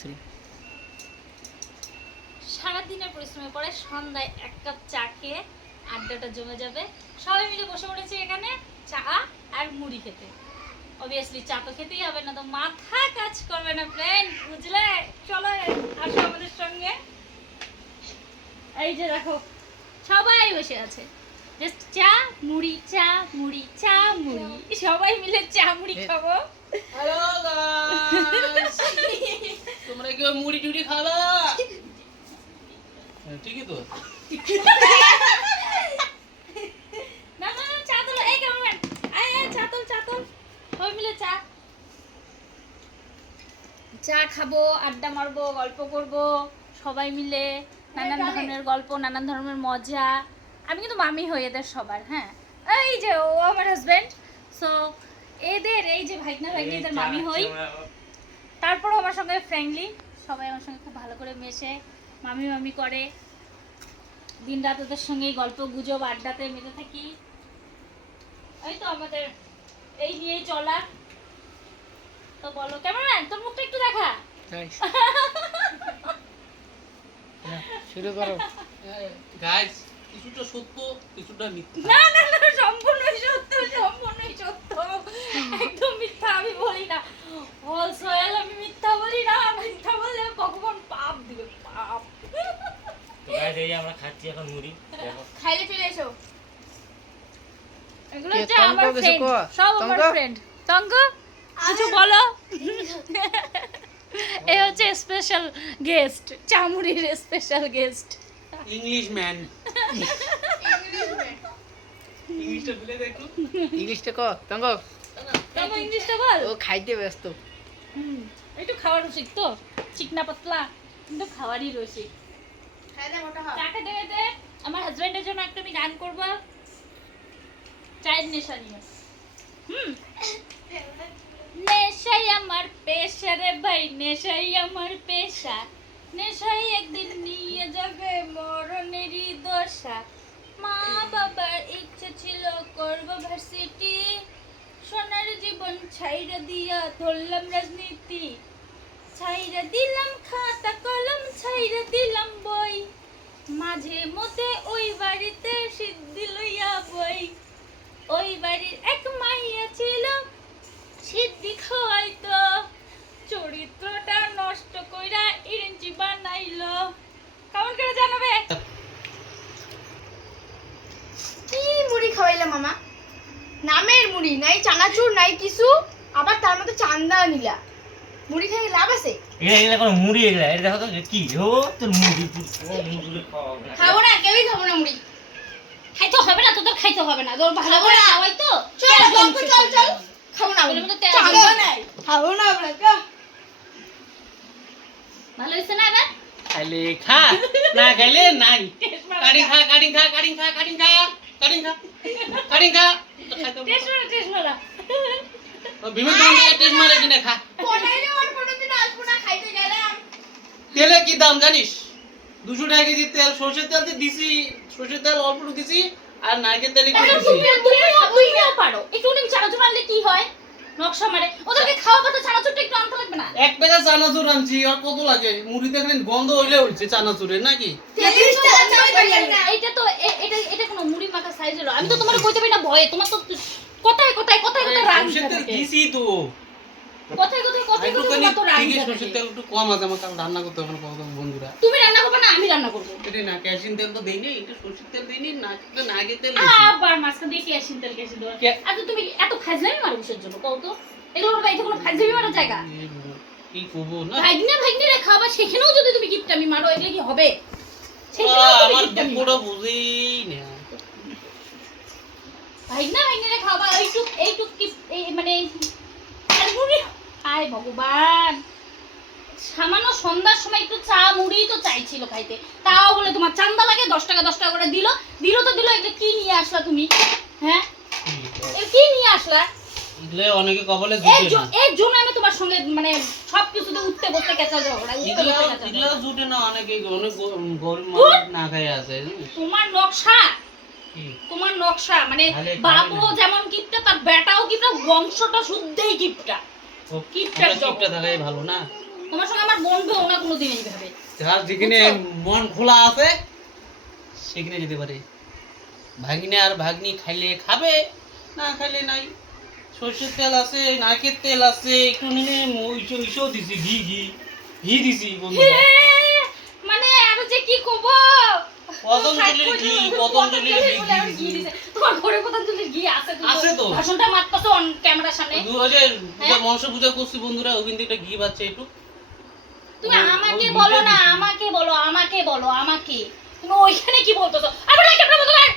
Three সারাদিনের পরিশ্রমের পরে সন্ধ্যায় এক কাপ চা খেয়ে আড্ডাটা জমে যাবে। সবাই মিলে বসে পড়েছে এখানে চা আর মুড়ি খেতে। অবভিয়াসলি চা তো খেতেই হবে না তো মাথা কাজ করবে না ফ্রেন্ড বুঝলে? চলো আসো আমাদের সঙ্গে। এই যে দেখো সবাই বসে আছে। জাস্ট চা মুড়ি চা মুড়ি চা মুড়ি। সবাই মিলে চা মুড়ি খাব। হ্যালো গাইস তোমরা কেউ মুড়ি টুড়ি খাবা হ্যাঁ, ঠিকই তো। না না না, চা এই ক্যামেরাম্যান আয় আয় চা তোল সবাই মিলে চা। চা খাব আড্ডা মারবো গল্প করব সবাই মিলে। নানান ধরনের গল্প নানান ধরনের মজা। আমি কিন্তু মামি হই এদের সবার হ্যাঁ। এই যে ও আমার হাজবেন্ড সো এদের এই যে ভাইকনা ভাইকনি এদের মামি হই। তারপরও আমার সঙ্গে ফ্রেন্ডলি সবাই আমার সঙ্গে খুব ভালো করে মেশে মামি মামি করে। দিন রাত ওদের সঙ্গেই গল্প গুজব আড্ডাতে মেতে থাকি। এই তো আমাদের এই নিয়েই চলা তো বলো ক্যামেরাম্যান তোর মুখটা একটু দেখা। শুরু করো। গাইস কিছুটা সত্য কিছুটা মিথ্যা। না না না সম্পূর্ণই সত্য সম্পূর্ণই সত্য একদম মিথ্যা আমি বলি না ও সোহেল আমি মিথ্যা বলি না মিথ্যা বললে ভগবান পাপ দিবে পাপ তো গাইস এই যে আমরা খাচ্ছি এখন মুড়ি। খাইলে চলে এসো। এগুলো হচ্ছে আমার ফ্রেন্ড সব আমার ফ্রেন্ড তঙ্গ কিছু বলো। এ হচ্ছে স্পেশাল গেস্ট চামুড়ির স্পেশাল গেস্ট ইংলিশ ম্যান ইংলিশটা বলে দেখো। ইংলিশটা ক তঙ্গ। তঙ্গ ইংলিশটা বল। ও খাইতে ব্যস্ত। হুম, একটু খাওয়ার রসিক তো। চিকনা পাতলা কিন্তু খাওয়ারই রসিক। আমার হাজবেন্ডের জন্য একটা আমি গান করব। চায়ের নেশা নিয়ে। হুম? নেশাই আমার পেশা রে ভাই, নেশাই আমার পেশা। নেশাই একদিন নিয়ে যাবে মরণেরই দশা। মা বাবার ইচ্ছে ছিল করব ভার্সিটি সোনার জীবন ছাইরা দিয়া ধরলাম রাজনীতি। ছাইরা দিলাম খাতা কলম ছাইরা দিলাম বই। মাঝে মধ্যে ওই বাড়িতে সিদ্ধি লইয়া বই। ওই বাড়ির এক মাইয়া ছিল, সিদ্ধি খাওয়াইতো। চরিত্রটা নষ্ট কইরা ইরেঞ্চি বানাইলো। কেমন করে জানাবে কি মুড়ি খাওয়াইলা মামা? নামের মুড়ি, নাই চানাচুর, নাই কিছু, আবার তার মধ্যে চান্দা নিলা মুড়ি খাই লাভ আছে? এগুলা এগুলা কোনো মুড়ি এগুলা এটা দেখো তো কি? ও তোর মুড়ি না। খাব না কেউই খাব না মুড়ি। খাইতে হবে না তোদের খাইতে হবে না। তোর ভালো খাব করে না। খাওয়াই তো। চল চল চল চল খাব না এর মধ্যে তেল দিবি। নাই। খাব না চল। ভালো হয়েছে না এবার? খাইলে খা না খাইলে নাই। কাটিং খা কাটিং খা কাটিং খা কাটিং খা কাটিং খা কাটিং খা। তো। টেস্ট মারা টেস্ট মারা মারে কিনা খা। তেলে কি দাম জানিস? দুশো টাকা কেজি তেল সর্ষের তেল দিছি সর্ষের তেল অল্প দিছি আর নারকেল তেল একটু দিছি। তুমিও তুমিও পারো। একটু চানাচুর আনলে কি হয়? নকশা মারে। ওদেরকে খাওয়া পাতা চানাচুরটা একটু আনতে লাগবে না? এক পেটা চানাচুর আনছি আর কত লাগে। মুড়িতে এখানে গন্ধ হইলে চানাচুরের নাকি? তো এটা এটা কোনো মুড়ি মাখা সাইজ আমি তো তোমার কইতে পারি না ভয়ে। তোমার তো কোথায় কোথায় কোথায় কোথায় রাগ তেল দিছি তো। কোথায় কোথায় কোথায় কোথায় তো রাগ। সর্ষের তেল একটু কম আছে আমার কারণ রান্না করতে হবে না কত বন্ধুরা। তুমি রান্না করবে না আমি রান্না করব। এটাই না ক্যাশিন তেল তো দেইনি একটু সর্ষের তেল দেইনি না একটু নারকেল তেল দিছি। আবার মাঝখান দিয়ে কেসিন তেল কেসিন দেওয়া কে- আচ্ছা তুমি এত মারো কিসের জন্য কও তো? এগুলো এটা কোনো ফাজলামি মারার জায়গা? কি করব না? ভাগনা ভাগনি রে খাওয়া সেখানেও যদি তুমি গিফট আমি মারো এগুলো কি হবে? সেখানেও আমার দুপুরও বুঝি না। ভাগনা ভাগনি রে খাওয়া এইটুক এইটুক কি এই মানে হায় ভগবান। সামান্য সন্ধ্যার সময় একটু চা মুড়ি তো চাইছিল খাইতে। তাও বলে তোমার চান্দা লাগে দশ টাকা দশ টাকা করে দিল। দিল তো দিল এগুলো কি নিয়ে আসলা তুমি? হ্যাঁ? কি নিয়ে আসলা? অনেকে কবলে এর জন্য আমি তোমার সঙ্গে মানে সব কিছুতে উঠতে বসতে কেঁচা ঝগড়া এগুলো। জুটে না অনেকে অনেক গরিব না খাই আছে তোমার নকশা? তোমার নকশা মানে বাবু যেমন কিপটা তার বেটাও কিপটা বংশটা শুদ্ধই কিপটা জগৎ। কিপটা থাকাই ভালো না? তোমার সঙ্গে আমার বনবেও না কোনোদিন এইভাবে যার যেখানে মন খোলা আছে সেখানে যেতে পারে। ভাগিনে আর ভাগ্নি খাইলে খাবে না খাইলে নাই। সর্ষের তেল আছে নারকেল তেল আছে একটু নিলে ওইসব দিছি ঘি ঘি। ঘি দিছি বন্ধুরা মানে আরও যে কি কব পতঞ্জলির ঘি পতঞ্জলির ঘি। তোমার ঘরে পতঞ্জলির ঘি আছে আছে তো। ভাষণটা মারতেছো অন ক্যামেরার সামনে। দু হাজার হ্যাঁ? মনসা পূজা করছি বন্ধুরা ওখান থেকে একটা ঘি পাচ্ছে একটু। তুমি আমাকে বলো না আমাকে বলো আমাকে বলো আমাকে। তুমি ওইখানে কি বলতেছো? আবার ক্যামেরা বন্ধ করে?